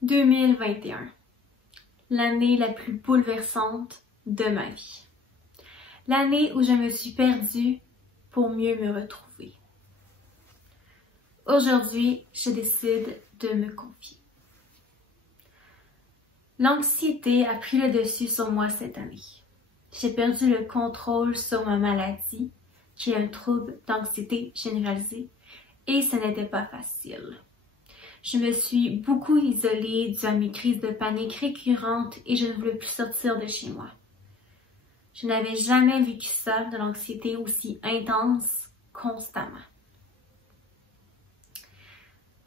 2021, l'année la plus bouleversante de ma vie. L'année où je me suis perdue pour mieux me retrouver. Aujourd'hui, je décide de me confier. L'anxiété a pris le dessus sur moi cette année. J'ai perdu le contrôle sur ma maladie, qui est un trouble d'anxiété généralisée, et ce n'était pas facile. Je me suis beaucoup isolée dû à mes crises de panique récurrentes et je ne voulais plus sortir de chez moi. Je n'avais jamais vécu ça, de l'anxiété aussi intense, constamment.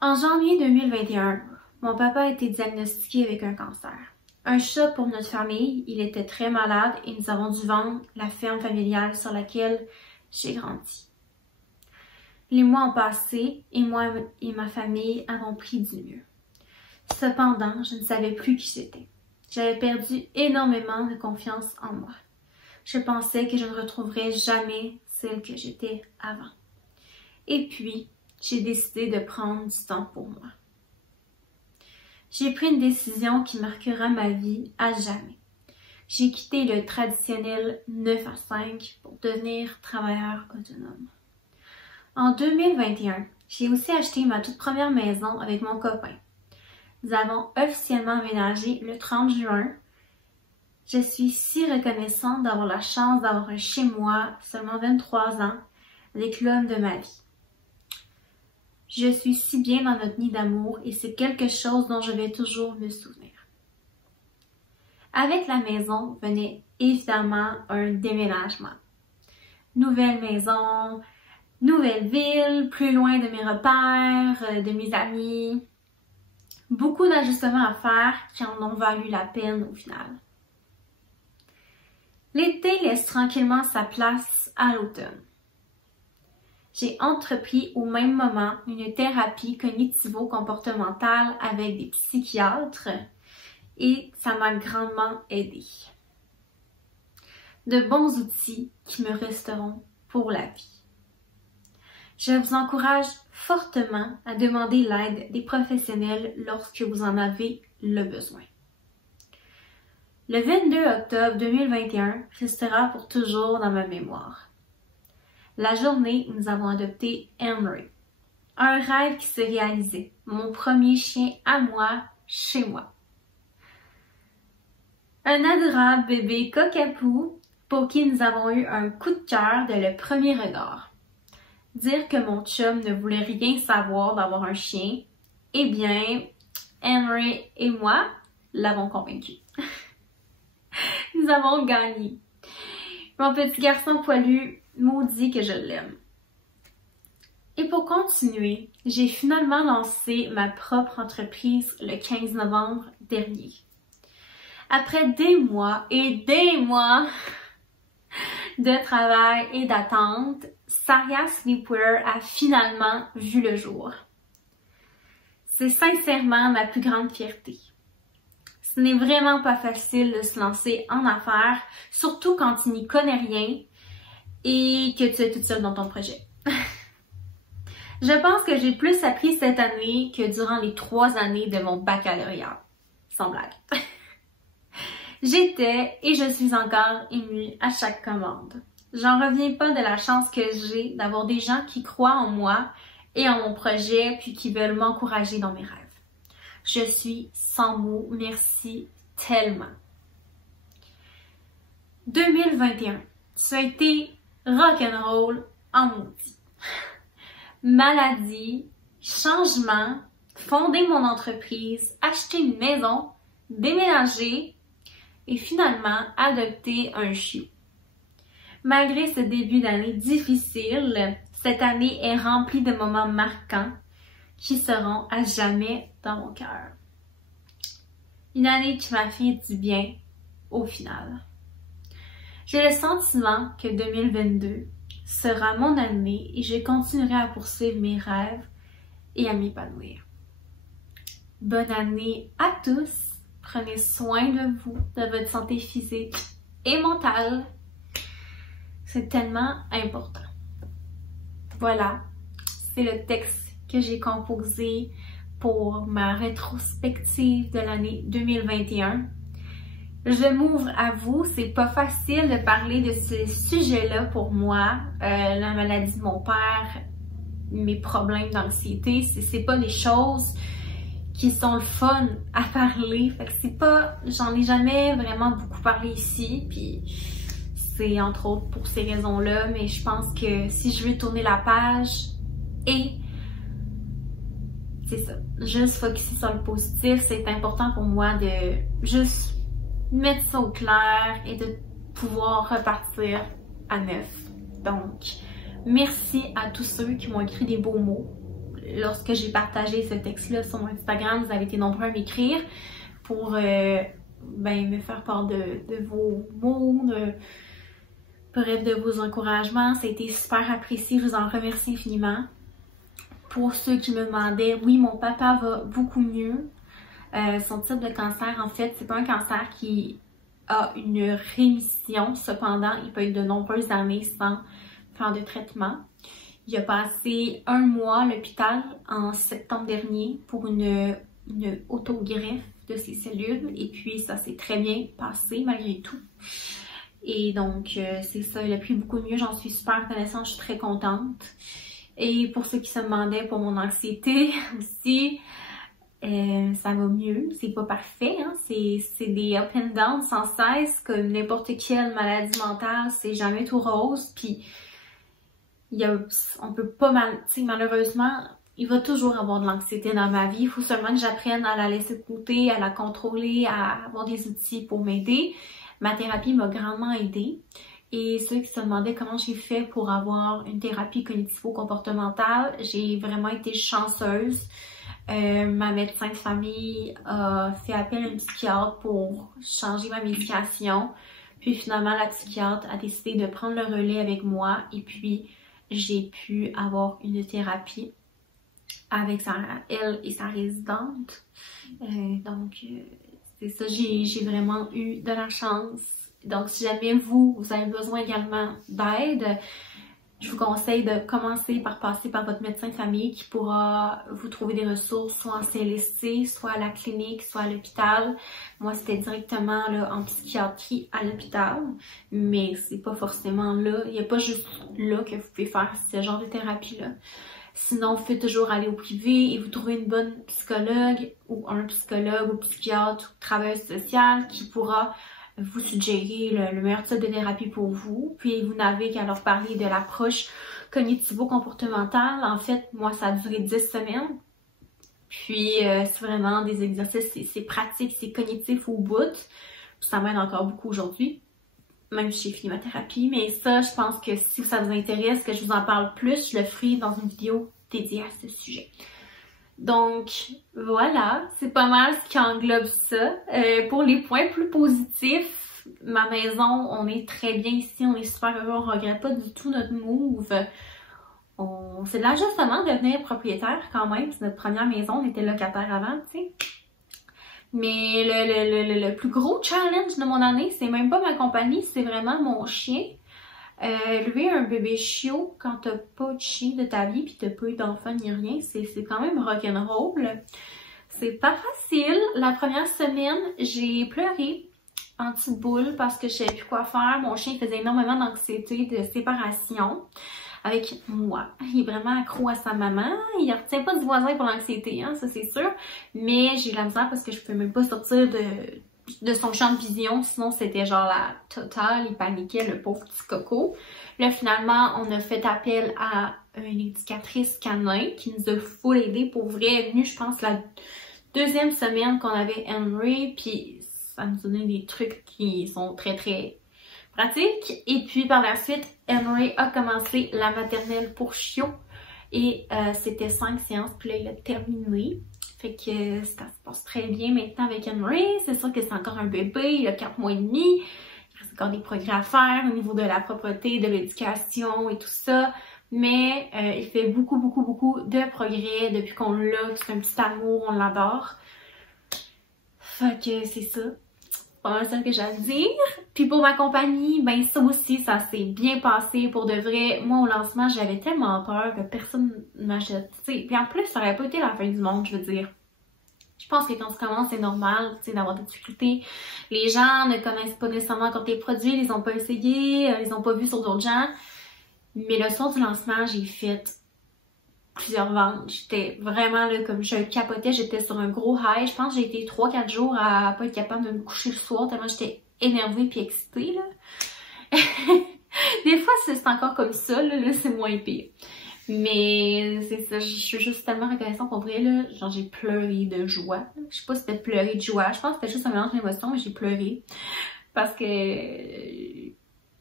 En janvier 2021, mon papa a été diagnostiqué avec un cancer. Un choc pour notre famille, il était très malade et nous avons dû vendre la ferme familiale sur laquelle j'ai grandi. Les mois ont passé et moi et ma famille avons pris du mieux. Cependant, je ne savais plus qui j'étais. J'avais perdu énormément de confiance en moi. Je pensais que je ne retrouverais jamais celle que j'étais avant. Et puis, j'ai décidé de prendre du temps pour moi. J'ai pris une décision qui marquera ma vie à jamais. J'ai quitté le traditionnel 9 à 5 pour devenir travailleur autonome. En 2021, j'ai aussi acheté ma toute première maison avec mon copain. Nous avons officiellement emménagé le 30 juin. Je suis si reconnaissante d'avoir la chance d'avoir un chez moi, seulement 23 ans, avec l'homme de ma vie. Je suis si bien dans notre nid d'amour et c'est quelque chose dont je vais toujours me souvenir. Avec la maison venait évidemment un déménagement. Nouvelle maison, nouvelle ville, plus loin de mes repères, de mes amis. Beaucoup d'ajustements à faire qui en ont valu la peine au final. L'été laisse tranquillement sa place à l'automne. J'ai entrepris au même moment une thérapie cognitivo-comportementale avec des psychiatres et ça m'a grandement aidée. De bons outils qui me resteront pour la vie. Je vous encourage fortement à demander l'aide des professionnels lorsque vous en avez le besoin. Le 22 octobre 2021 restera pour toujours dans ma mémoire. La journée où nous avons adopté Henry. Un rêve qui se réalisait. Mon premier chien à moi, chez moi. Un adorable bébé coquapou pour qui nous avons eu un coup de cœur dès le premier regard. Dire que mon chum ne voulait rien savoir d'avoir un chien, eh bien, Henry et moi l'avons convaincu. Nous avons gagné. Mon petit garçon poilu maudit que je l'aime. Et pour continuer, j'ai finalement lancé ma propre entreprise le 15 novembre dernier. Après des mois et des mois de travail et d'attente, Saria Sleepwear a finalement vu le jour. C'est sincèrement ma plus grande fierté. Ce n'est vraiment pas facile de se lancer en affaires, surtout quand tu n'y connais rien et que tu es toute seule dans ton projet. Je pense que j'ai plus appris cette année que durant les 3 années de mon baccalauréat. Sans blague. J'étais et je suis encore émue à chaque commande. J'en reviens pas de la chance que j'ai d'avoir des gens qui croient en moi et en mon projet puis qui veulent m'encourager dans mes rêves. Je suis sans mots, merci tellement. 2021, ça a été rock'n'roll en maudit. Maladie, changement, fonder mon entreprise, acheter une maison, déménager et finalement adopter un chiot. Malgré ce début d'année difficile, cette année est remplie de moments marquants qui seront à jamais dans mon cœur. Une année qui m'a fait du bien au final. J'ai le sentiment que 2022 sera mon année et je continuerai à poursuivre mes rêves et à m'épanouir. Bonne année à tous! Prenez soin de vous, de votre santé physique et mentale. C'est tellement important. voilà, c'est le texte que j'ai composé pour ma rétrospective de l'année 2021. Je m'ouvre à vous, c'est pas facile de parler de ce sujet-là pour moi, la maladie de mon père, mes problèmes d'anxiété, c'est pas des choses qui sont le fun à parler, fait que c'est pas, j'en ai jamais vraiment beaucoup parlé ici, puis c'est entre autres pour ces raisons-là, mais je pense que si je veux tourner la page et c'est ça, juste focusser sur le positif, c'est important pour moi de juste mettre ça au clair et de pouvoir repartir à neuf. Donc, merci à tous ceux qui m'ont écrit des beaux mots. Lorsque j'ai partagé ce texte-là sur mon Instagram, vous avez été nombreux à m'écrire pour me faire part de vos mots, bref, de vos encouragements. Ça a été super apprécié, je vous en remercie infiniment. Pour ceux qui me demandaient, oui, mon papa va beaucoup mieux. Son type de cancer, en fait, c'est pas un cancer qui a une rémission. Cependant, il peut être de nombreuses années sans faire de traitement. Il a passé 1 mois à l'hôpital en septembre dernier pour une autogreffe de ses cellules. Et puis, ça s'est très bien passé malgré tout. Et donc, c'est ça, il a pris beaucoup mieux. J'en suis super reconnaissante, je suis très contente. Et pour ceux qui se demandaient pour mon anxiété aussi, ça va mieux. C'est pas parfait, hein? C'est des up and down sans cesse, comme n'importe quelle maladie mentale, c'est jamais tout rose. Puis, on peut pas malheureusement, il va toujours avoir de l'anxiété dans ma vie. Il faut seulement que j'apprenne à la laisser de côté, à la contrôler, à avoir des outils pour m'aider. Ma thérapie m'a grandement aidée. Et ceux qui se demandaient comment j'ai fait pour avoir une thérapie cognitivo-comportementale, j'ai vraiment été chanceuse. Ma médecin de famille a fait appel à une psychiatre pour changer ma médication. Puis finalement, la psychiatre a décidé de prendre le relais avec moi. Et puis, j'ai pu avoir une thérapie avec elle et sa résidente. C'est ça, j'ai vraiment eu de la chance. Donc, si jamais vous avez besoin également d'aide, je vous conseille de commencer par passer par votre médecin de famille qui pourra vous trouver des ressources soit en CLSC, soit à la clinique, soit à l'hôpital. Moi, c'était directement là, en psychiatrie à l'hôpital, mais c'est pas forcément là. Il n'y a pas juste là que vous pouvez faire ce genre de thérapie-là. Sinon, vous pouvez toujours aller au privé et vous trouver une bonne psychologue ou un psychologue ou psychiatre ou travailleuse sociale qui pourra vous suggérer le meilleur type de thérapie pour vous. Puis vous n'avez qu'à leur parler de l'approche cognitivo-comportementale. En fait, moi, ça a duré 10 semaines. Puis c'est vraiment des exercices, c'est pratique, c'est cognitif au bout. Ça m'aide encore beaucoup aujourd'hui, même si j'ai fini ma thérapie. Mais ça, je pense que si ça vous intéresse, que je vous en parle plus, je le ferai dans une vidéo dédiée à ce sujet. Donc, voilà, c'est pas mal ce qui englobe ça. Pour les points plus positifs, ma maison, on est très bien ici, on est super heureux, on regrette pas du tout notre move. C'est de l'ajustement de devenir propriétaire quand même, c'est notre première maison, on était locataire avant, tu sais. Mais le plus gros challenge de mon année, c'est même pas ma compagnie, c'est vraiment mon chien. Lui, un bébé chiot, quand t'as pas de chien de ta vie pis t'as pas eu d'enfant ni rien, c'est quand même rock'n'roll. C'est pas facile. La première semaine, j'ai pleuré en petite boule parce que je savais plus quoi faire. Mon chien faisait énormément d'anxiété, de séparation avec moi. Il est vraiment accro à sa maman. Il retient pas du voisin pour l'anxiété, hein, ça c'est sûr. Mais j'ai de la misère parce que je peux même pas sortir de son champ de vision, sinon c'était genre la totale, il paniquait, le pauvre petit coco. Là, finalement, on a fait appel à une éducatrice canin qui nous a full aidé pour vrai. Elle est venue, je pense, la 2e semaine qu'on avait Henry, puis ça nous donnait des trucs qui sont très très pratiques. Et puis par la suite, Henry a commencé la maternelle pour chiot et c'était 5 séances, puis là, il a terminé. Fait que ça se passe très bien maintenant avec Henry. C'est sûr que c'est encore un bébé, il a 4 mois et demi. Il reste encore des progrès à faire au niveau de la propreté, de l'éducation et tout ça. Mais il fait beaucoup de progrès depuis qu'on l'a. C'est un petit amour, on l'adore. Fait que c'est ça. pas mal ça que j'ai à dire. Puis pour ma compagnie, ben ça aussi, ça s'est bien passé pour de vrai. Moi, au lancement, j'avais tellement peur que personne ne m'achète, tu sais. Puis en plus, ça aurait pas été la fin du monde, je veux dire. Je pense que quand tu commences, c'est normal, tu sais, d'avoir des difficultés. Les gens ne connaissent pas nécessairement encore tes produits, ils ont pas essayé, ils ont pas vu sur d'autres gens. Mais le soir du lancement, j'ai fait plusieurs ventes. J'étais vraiment là, comme je capotais, j'étais sur un gros high. Je pense que j'ai été 3-4 jours à pas être capable de me coucher le soir tellement j'étais énervée puis excitée, là. Des fois, c'est encore comme ça, là c'est moins pire. Mais c'est ça, je suis juste tellement reconnaissante pour vrai, là. Genre, j'ai pleuré de joie. Je sais pas si c'était pleurer de joie. Je pense que c'était juste un mélange d'émotions, mais j'ai pleuré. Parce que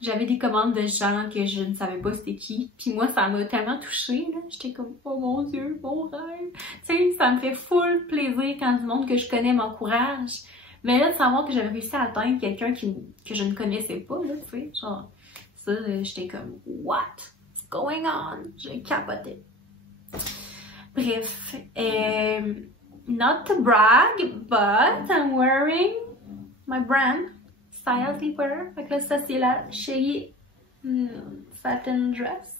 j'avais des commandes de gens que je ne savais pas c'était qui. Puis moi, ça m'a tellement touchée, là. J'étais comme, oh mon Dieu, mon rêve. Tu sais, ça me fait full plaisir quand du monde que je connais m'encourage. Mais là, de savoir que j'avais réussi à atteindre quelqu'un que je ne connaissais pas, là, tu sais. Genre, ça, j'étais comme, what? Going on, j'ai capoté. Bref, not to brag, but I'm wearing my brand style sleepwear. Fait que là, ça c'est la Chérie satin dress.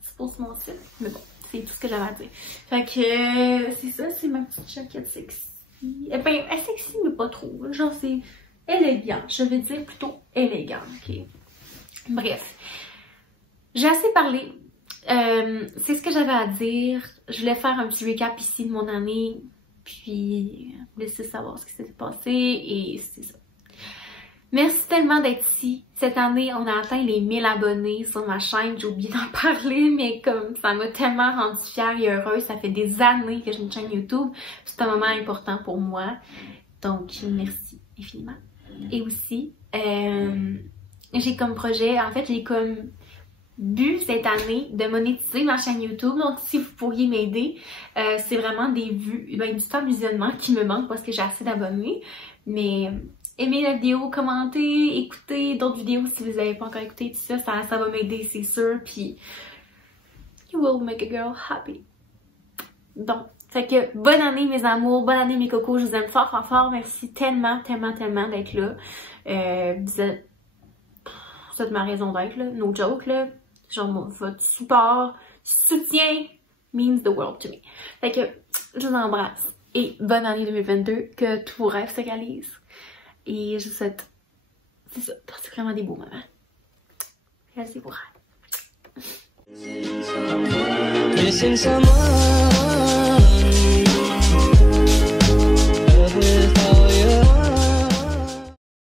C'est pour se mentir, mais bon, c'est tout ce que j'avais à dire. Fait que c'est ça, c'est ma petite jaquette sexy. Eh ben, elle est sexy, mais pas trop. Genre, c'est élégant. Je vais dire plutôt élégant, ok? Bref. J'ai assez parlé. C'est ce que j'avais à dire. Je voulais faire un petit recap ici de mon année. Puis vous laisser savoir ce qui s'est passé. Et c'est ça. Merci tellement d'être ici. Cette année, on a atteint les 1000 abonnés sur ma chaîne. J'ai oublié d'en parler, mais comme ça m'a tellement rendue fière et heureuse. Ça fait des années que j'ai une chaîne YouTube. C'est un moment important pour moi. Donc, merci infiniment. Et aussi, j'ai comme projet, en fait, j'ai comme but cette année de monétiser ma chaîne YouTube. Donc si vous pourriez m'aider, c'est vraiment des vues, ben, du temps de visionnement qui me manque parce que j'ai assez d'abonnés. Mais aimez la vidéo, commentez, écoutez d'autres vidéos si vous n'avez pas encore écouté tout ça, ça va m'aider, c'est sûr. Puis you will make a girl happy. Donc, fait que bonne année mes amours, bonne année mes cocos, je vous aime fort fort fort. Merci tellement d'être là. Vous êtes ma raison d'être, là, no joke, là. Genre, votre support, soutien means the world to me. Fait que, je vous embrasse. Et bonne année 2022, que tous vos rêves se réalisent. Et je vous souhaite, c'est ça, c'est vraiment des beaux moments. Réalisez vos rêves.